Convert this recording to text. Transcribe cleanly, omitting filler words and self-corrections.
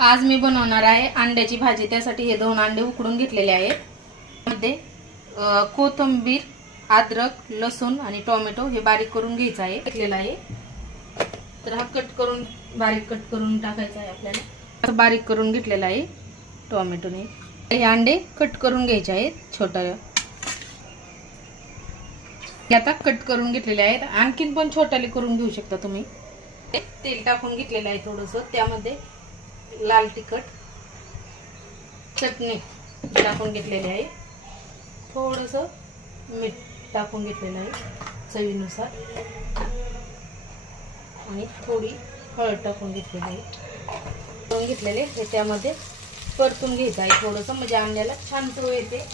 आज मी बनवणार आहे अंड्याची भाजी। त्यासाठी हे 2 अंडे उकडून घेतलेले आहेत। मध्ये कोथिंबीर, अद्रक, लसूण आणि टोमॅटो हे बारीक करून घ्यायचं आहे घेतलेला आहे। तर हा बारीक कट करून टाकायचा आहे आपल्याला। असं बारीक करून घेतलेला आहे टोमॅटोने। हे अंडे कट करून घ्यायचे आहेत छोटे। आता कट करून घेतलेले आहेत। आणखीन पण छोटाले करून घेऊ शकता तुम्ही। तेल टाकून घेतलेलं आहे थोडंसं। त्यामध्ये लाल तिखट, चटणी टाकून घेतलेली आहे। थोडंसं मीठ टाकून घेतलेलं आहे चवीनुसार आणि थोडी हळद टाकून घेतलेली आहे। हे त्यामध्ये परतून घ्यायचं आहे थोडंसं, म्हणजे अंड्याला छान चव येते।